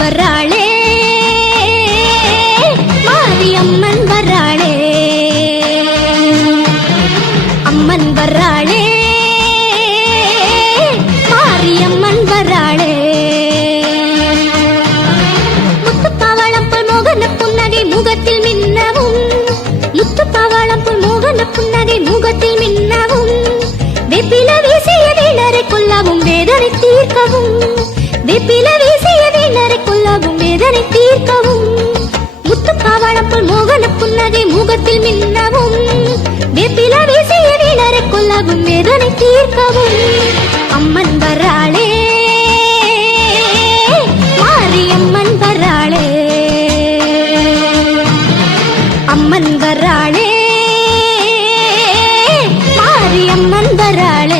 வராளே மாரியம்மன் வராளே, அம்மன் வராளே மாரியம்மன் வராளே. முத்துப்பாவாளம் போல் மோகன புன்னகை முகத்தில் மின்னவும், முத்துப்பாவாளம் போல் மோகன புன்னகை முகத்தில் மின்னவும், வெப்பில வீசிய வீணரை கொல்லவும் வேதனை தீர்க்கவும், வெப்பில வீசிய வீணரை கொல்லவும் வேதனை தீர்க்கவும், முத்துப்பாவாளம் போல் மோகன புன்னகை முகத்தில் மின்னவும், வெப்பில வீசிய வீணரை கொல்லவும் வேதனை தீர்க்கவும். அம்மன் வராளே மாரியம்மன் வராளே, அம்மன் வராளே மாரியம்மன் வராளே.